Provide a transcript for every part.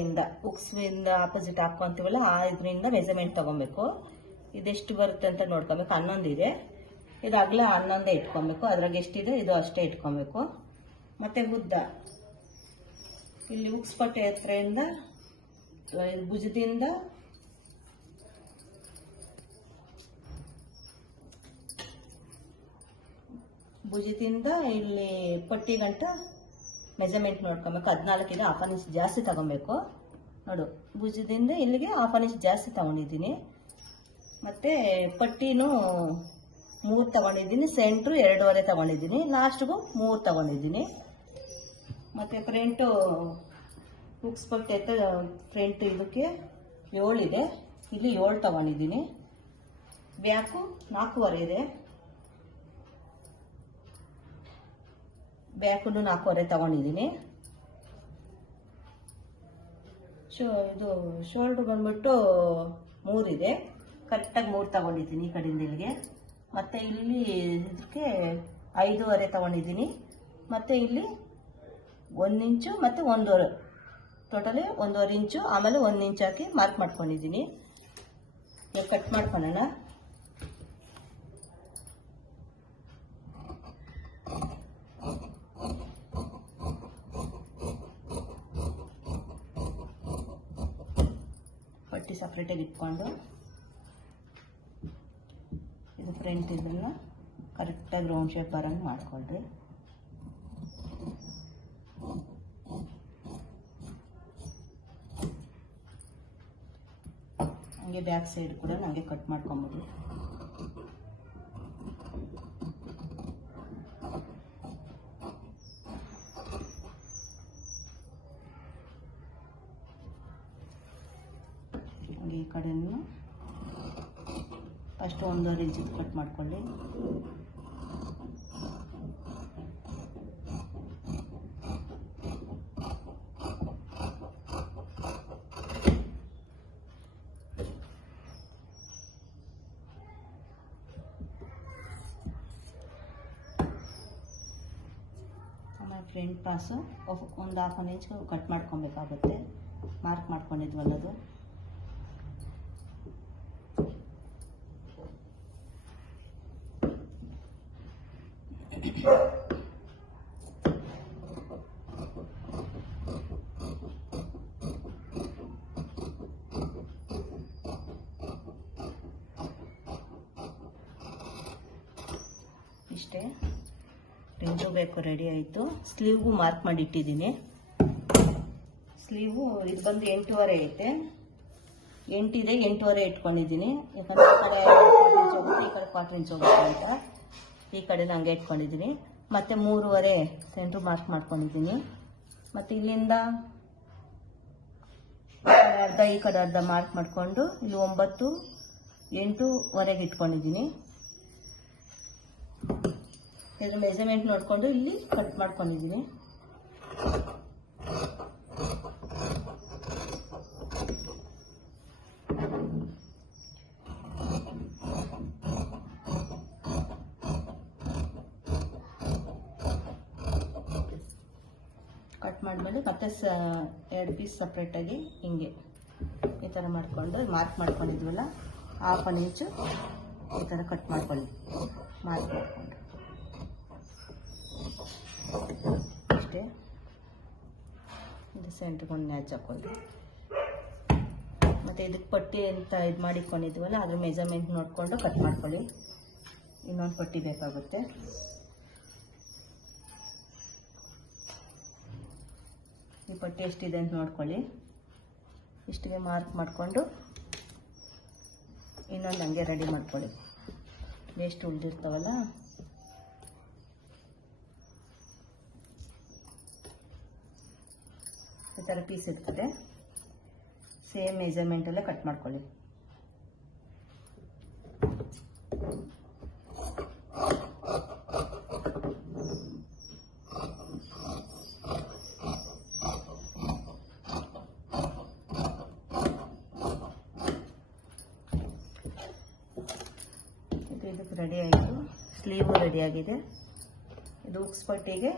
ಕಡೆಯಿಂದ ಉಕ್ಸ್ವಿಂದ ಆಪೋಸಿಟ್ ಹಾಕೊಂತೀವಲ್ಲ ಆ ಇದರಿಂದ ಮೆಜರ್ಮೆಂಟ್ ತಗೊಬೇಕು. ಇದೆಷ್ಟು ಬರುತ್ತೆ ಅಂತ ನೋಡ್ಕೊಬೇಕು. 11 ಇದೆ, ಇದು ಅಗಲ 11 ಇಟ್ಕೊಬೇಕು. ಅದ್ರಾಗ ಎಷ್ಟಿದೆ ಇದು ಅಷ್ಟೇ ಇಟ್ಕೊಬೇಕು. ಮತ್ತೆ ಉದ್ದ ಇಲ್ಲಿ ಉಕ್ಸ್ ಪಟ್ಟೆ ಹತ್ರದಿಂದ ಭುಜದಿಂದ ಇಲ್ಲಿ ಪಟ್ಟಿ ಗಂಟ ಮೆಜರ್ಮೆಂಟ್ ನೋಡ್ಕೊಬೇಕು. 14 ಇದೆ, 1/2 ಇಂಚ್ ಜಾಸ್ತಿ ತಗೊಬೇಕು. ನೋಡು, ಭುಜದಿಂದ ಇಲ್ಲಿಗೆ 1/2 ಇಂಚ್ ಜಾಸ್ತಿ ತಗೊಂಡಿದ್ದೀನಿ. ಮತ್ತೆ ಪಟ್ಟಿನೂ 3 ತಗೊಂಡಿದ್ದೀನಿ, ಸೆಂಟ್ರು 2.5 ತಗೊಂಡಿದ್ದೀನಿ, ಲಾಸ್ಟ್ಗೂ 3 ತಗೊಂಡಿದ್ದೀನಿ. ಮತ್ತೆ ಫ್ರಂಟು ಹುಕ್ಸ್ ಪಟ್ಟಿ ಐತೆ, ಫ್ರಂಟ್ ಇದಕ್ಕೆ 7 ಇದೆ, ಇಲ್ಲಿ 7 ತಗೊಂಡಿದ್ದೀನಿ. ಬ್ಯಾಕು 4.5 ಇದೆ, ಬ್ಯಾಕನ್ನು 4.5 ತಗೊಂಡಿದ್ದೀನಿ. ಇದು ಶೋಲ್ಡ್ರ್ ಬಂದ್ಬಿಟ್ಟು 3 ಇದೆ, ಕರೆಕ್ಟಾಗಿ 3 ತಗೊಂಡಿದ್ದೀನಿ ಈ ಕಡೆಯಿಂದ ಇಲ್ಲಿಗೆ. ಮತ್ತೆ ಇಲ್ಲಿ ಇದಕ್ಕೆ 5.5 ತಗೊಂಡಿದ್ದೀನಿ. ಮತ್ತೆ ಇಲ್ಲಿ 1 ಇಂಚು ಮತ್ತೆ 1.5, ಟೋಟಲಿ 1.5 ಇಂಚು, ಆಮೇಲೆ 1 ಇಂಚ್ ಹಾಕಿ ಮಾರ್ಕ್ ಮಾಡ್ಕೊಂಡಿದ್ದೀನಿ. ಈಗ ಕಟ್ ಮಾಡ್ಕೊಳ್ಳೋಣ. ಪಟ್ಟಿ ಸಪ್ರೇಟಾಗಿ ಇಟ್ಕೊಂಡು ಇದು ಫ್ರಂಟ್ ಇದನ್ನು ಕರೆಕ್ಟಾಗಿ ರೌಂಡ್ ಶೇಪ್ ಬರೋಂಗೆ ಮಾಡ್ಕೊಳ್ರಿ. ಹಂಗೆ ಬ್ಯಾಕ್ ಸೈಡ್ ಕೂಡ ನನಗೆ ಕಟ್ ಮಾಡ್ಕೊಂಬಿಡಿ. ಹಂಗೆ ಈ ಕಡೆಯನ್ನು ಫಸ್ಟ್ 1.5 ಇಂಚ್ ಕಟ್ ಮಾಡ್ಕೊಳ್ಳಿ. ಆಮೇಲೆ ಫ್ರಂಟ್ ಪಾಸು 1/2 ಇಂಚ್ ಕಟ್ ಮಾಡ್ಕೊಬೇಕಾಗುತ್ತೆ. ಮಾರ್ಕ್ ಮಾಡ್ಕೊಂಡಿದ್ವಲ್ಲದು ಇಷ್ಟೇ. ರಿಂಗು ಬೇಕು, ರೆಡಿ ಆಯಿತು. ಸ್ಲೀವ್ಗೂ ಮಾರ್ಕ್ ಮಾಡಿ ಇಟ್ಟಿದ್ದೀನಿ. ಸ್ಲೀವು ಇದು ಬಂದು 8.5 ಐತೆ, 8 ಇದೆ, 8.5 ಇಟ್ಕೊಂಡಿದ್ದೀನಿ. ಯಾಕಂದರೆ ಈ ಕಡೆ 4 ಇಂಚ್ ಹೋಗುತ್ತೆ, ಈ ಕಡೆ 4 ಇಂಚ್ ಹೋಗುತ್ತೆ ಅಂತ ಈ ಕಡೆ ಹಂಗೆ ಇಟ್ಕೊಂಡಿದ್ದೀನಿ. ಮತ್ತು 3.5 ಸೆಂಟ್ರ್ ಮಾರ್ಕ್ ಮಾಡ್ಕೊಂಡಿದ್ದೀನಿ. ಮತ್ತು ಇಲ್ಲಿಂದ ಅರ್ಧ ಈ ಕಡೆ ಅರ್ಧ ಮಾರ್ಕ್ ಮಾಡಿಕೊಂಡು ಇಲ್ಲಿ 9, 8ವರೆಗೆ ಇಟ್ಕೊಂಡಿದ್ದೀನಿ. ಇದ್ರ ಮೆಜರ್ಮೆಂಟ್ ನೋಡಿಕೊಂಡು ಇಲ್ಲಿ ಕಟ್ ಮಾಡ್ಕೊಂಡಿದ್ದೀನಿ. ಕಟ್ ಮಾಡಿದ್ಮೇಲೆ ಮತ್ತೆ 2 ಪೀಸ್ ಸಪ್ರೇಟಾಗಿ ಹಿಂಗೆ ಈ ಥರ ಮಾಡಿಕೊಂಡು ಮಾರ್ಕ್ ಮಾಡ್ಕೊಂಡಿದ್ವಲ್ಲ 1/2 ಇಂಚು ಈ ಥರ ಕಟ್ ಮಾಡ್ಕೊಳ್ಳಿ. ಮಾರ್ಕ್ ಮಾಡಿಕೊಂಡು ಅಷ್ಟೇ. ಇದು ಸೆಂಟ್ರ್ಗೊಂಡು ನ್ಯಾಚ್ ಹಾಕ್ಕೊಳ್ಳಿ. ಮತ್ತು ಇದಕ್ಕೆ ಪಟ್ಟಿ ಅಂತ ಇದು ಮಾಡಿಕೊಂಡಿದ್ವಲ್ಲ ಅದ್ರ ಮೆಜರ್ಮೆಂಟ್ ನೋಡಿಕೊಂಡು ಕಟ್ ಮಾಡ್ಕೊಳ್ಳಿ. ಇನ್ನೊಂದು ಪಟ್ಟಿ ಬೇಕಾಗುತ್ತೆ. ಈ ಪಟ್ಟಿ ಎಷ್ಟಿದೆ ಅಂತ ನೋಡ್ಕೊಳ್ಳಿ. ಇಷ್ಟಿಗೆ ಮಾರ್ಕ್ ಮಾಡಿಕೊಂಡು ಇನ್ನೊಂದು ಹಂಗೆ ರೆಡಿ ಮಾಡ್ಕೊಳ್ಳಿ. ಎಷ್ಟು ಉಳಿದಿರ್ತಾವಲ್ಲ ಈ ಥರ ಪೀಸ್ ಇರ್ತದೆ. ಸೇಮ್ ಮೆಜರ್ಮೆಂಟಲ್ಲೇ ಕಟ್ ಮಾಡ್ಕೊಳ್ಳಿ. ಇದಕ್ಕೆ ರೆಡಿ ಆಯಿತು. ಸ್ಲೀವು ರೆಡಿ ಆಗಿದೆ. ಇದು ಉಕ್ಸ್ ಪಟ್ಟಿಗೆ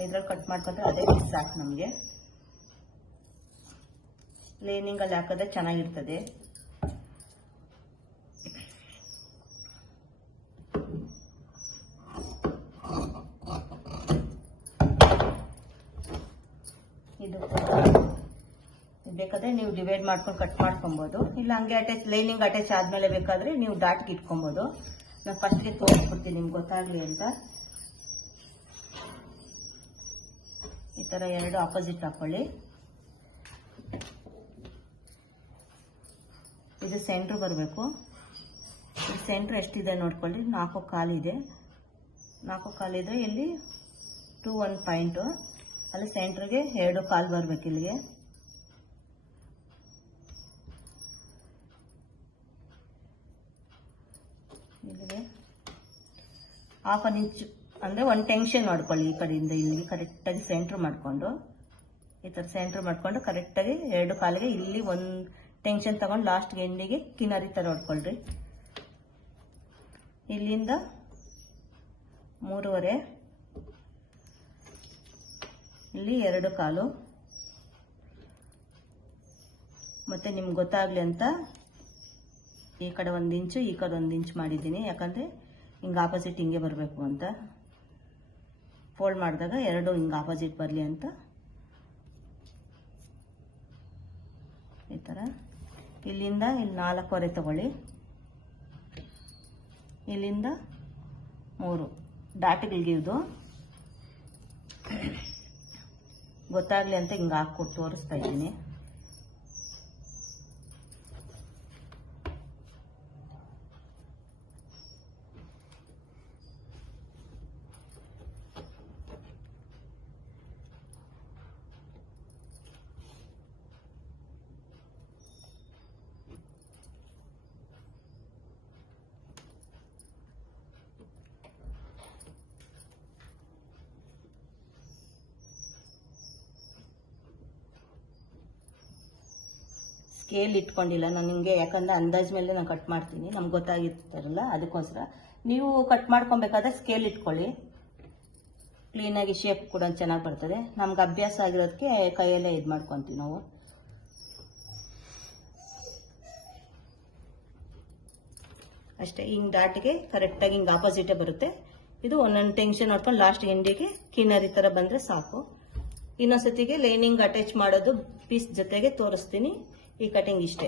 5ರಲ್ಲಿ ಕಟ್ ಮಾಡ್ಕೊಂಡ್ರೆ ಅದೇ ಪೀಸ್ ಸಾಕು ನಮಗೆ. ಲೈನಿಂಗಲ್ಲಿ ಹಾಕಿದ್ರೆ ಚೆನ್ನಾಗಿರ್ತದೆ. ಇದು ಬೇಕಾದ್ರೆ ನೀವು ಡಿವೈಡ್ ಮಾಡ್ಕೊಂಡು ಕಟ್ ಮಾಡ್ಕೊಬೋದು, ಇಲ್ಲ ಹಂಗೆ ಅಟ್ಯಾಚ್ ಲೈನಿಂಗ್ ಅಟ್ಯಾಚ್ ಆದಮೇಲೆ ಬೇಕಾದರೆ ನೀವು ಡಾಟ್ಗೆ ಇಟ್ಕೊಬೋದು. ನಾನು ಫಸ್ಟ್ಗೆ ತೋರಿಸ್ಬಿಡ್ತೀನಿ ನಿಮ್ಗೆ ಗೊತ್ತಾಗಲಿ ಅಂತ. ಈ ಥರ 2 ಆಪೋಸಿಟ್ ಹಾಕೊಳ್ಳಿ. ಇದು ಸೆಂಟ್ರ್ ಬರಬೇಕು. ಇದು ಸೆಂಟ್ರ್ ಎಷ್ಟಿದೆ ನೋಡ್ಕೊಳ್ಳಿ, 4 ಕಾಲಿದೆ. 4 ಕಾಲಿದ್ರೆ ಇಲ್ಲಿ 2 1 ಪಾಯಿಂಟು, ಅಲ್ಲಿ ಸೆಂಟ್ರಿಗೆ 2 ಕಾಲು ಬರಬೇಕು. ಇಲ್ಲಿಗೆ ಹಾಫ್ ಅನ್ ಇಂಚ್ ಅಂದರೆ 1 ಟೆನ್ಷನ್ ಮಾಡ್ಕೊಳ್ಳಿ. ಈ ಕಡೆಯಿಂದ ಇಲ್ಲಿಗೆ ಕರೆಕ್ಟಾಗಿ ಸೆಂಟ್ರ್ ಮಾಡಿಕೊಂಡು, ಈ ಥರ ಸೆಂಟ್ರ್ ಮಾಡಿಕೊಂಡು ಕರೆಕ್ಟಾಗಿ 2 ಕಾಲಿಗೆ ಇಲ್ಲಿ 1 ಟೆನ್ಷನ್ ತಗೊಂಡು ಲಾಸ್ಟ್ಗೆ ಎಂಡಿಗೆ ಕಿನಾರಿ ಥರ ಹೊಡ್ಕೊಳ್ರಿ. ಇಲ್ಲಿಂದ 3.5, ಇಲ್ಲಿ 2 ಕಾಲು. ಮತ್ತು ನಿಮ್ಗೆ ಗೊತ್ತಾಗಲಿ ಅಂತ ಈ ಕಡೆ 1 ಇಂಚು, ಈ ಕಡೆ 1 ಇಂಚ್ ಮಾಡಿದ್ದೀನಿ. ಯಾಕಂದರೆ ಹಿಂಗೆ ಆಪೋಸಿಟ್ ಹಿಂಗೆ ಬರಬೇಕು ಅಂತ, ಫೋಲ್ಡ್ ಮಾಡಿದಾಗ 2 ಹಿಂಗೆ ಆಪೋಸಿಟ್ ಬರಲಿ ಅಂತ. ಈ ಥರ ಇಲ್ಲಿಂದ ಇಲ್ಲಿ 4.25 ತಗೊಳ್ಳಿ. ಇಲ್ಲಿಂದ 3 ಡಾಟ್ಗಳಿಗೆ ಇದು ಗೊತ್ತಾಗಲಿ ಅಂತ ಹಿಂಗೆ ಹಾಕ್ಕೊಟ್ಟು ತೋರಿಸ್ತಾ ಇದ್ದೀನಿ. ಸ್ಕೇಲ್ ಇಟ್ಕೊಂಡಿಲ್ಲ ನಾನು ನಿಮಗೆ, ಯಾಕಂದರೆ ಅಂದಾಜು ಮೇಲೆ ನಾನು ಕಟ್ ಮಾಡ್ತೀನಿ, ನಮ್ಗೆ ಗೊತ್ತಾಗಿರ್ತಾರಲ್ಲ ಅದಕ್ಕೋಸ್ಕರ. ನೀವು ಕಟ್ ಮಾಡ್ಕೊಬೇಕಾದ್ರೆ ಸ್ಕೇಲ್ ಇಟ್ಕೊಳ್ಳಿ, ಕ್ಲೀನಾಗಿ ಶೇಪ್ ಕೂಡ ಚೆನ್ನಾಗಿ ಬರ್ತದೆ. ನಮ್ಗೆ ಅಭ್ಯಾಸ ಆಗಿರೋದಕ್ಕೆ ಕೈಯಲ್ಲೇ ಇದು ಮಾಡ್ಕೊತೀವಿ ನಾವು. ಅಷ್ಟೇ, ಹಿಂಗೆ ಡಾಟ್ಗೆ ಕರೆಕ್ಟಾಗಿ ಹಿಂಗೆ ಆಪೋಸಿಟೇ ಬರುತ್ತೆ. ಇದು ಒಂದೊಂದು ಟೆನ್ಷನ್ ಮಾಡ್ಕೊಂಡು ಲಾಸ್ಟ್ ಎಂಡಿಗೆ ಕಿನಾರಿ ಥರ ಬಂದರೆ ಸಾಕು. ಇನ್ನೊಂದ್ಸತಿಗೆ ಲೈನಿಂಗ್ ಅಟ್ಯಾಚ್ ಮಾಡೋದು ಪೀಸ್ ಜೊತೆಗೆ ತೋರಿಸ್ತೀನಿ. ಈ ಕಟಿಂಗ್ ಇಷ್ಟೇ.